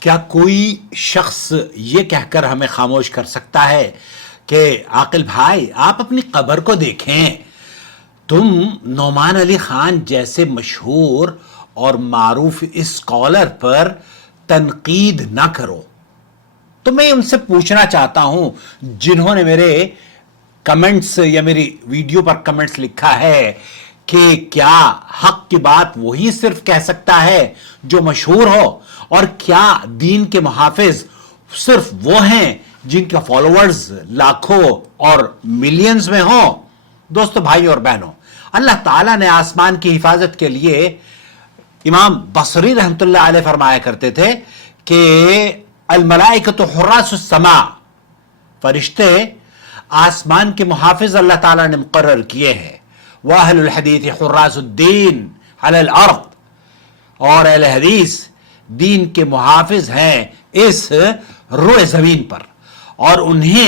کیا کوئی شخص یہ کہہ کر ہمیں خاموش کر سکتا ہے کہ عاقل بھائی آپ اپنی قبر کو دیکھیں، تم نعمان علی خان جیسے مشہور اور معروف اسکالر پر تنقید نہ کرو؟ تو میں ان سے پوچھنا چاہتا ہوں جنہوں نے میرے کمنٹس یا میری ویڈیو پر کمنٹس لکھا ہے کہ کیا حق کی بات وہی صرف کہہ سکتا ہے جو مشہور ہو، اور کیا دین کے محافظ صرف وہ ہیں جن کے فالوورز لاکھوں اور ملینز میں ہوں؟ دوستو، بھائی اور بہنوں، اللہ تعالیٰ نے آسمان کی حفاظت کے لیے امام بصری رحمۃ اللہ علیہ فرمایا کرتے تھے کہ الملائکۃ حراس السماء، فرشتے آسمان کے محافظ اللہ تعالیٰ نے مقرر کیے ہیں، واہل الحدیث حراس الدین علی الارض، اور اہل حدیث دین کے محافظ ہیں اس روئے زمین پر، اور انہیں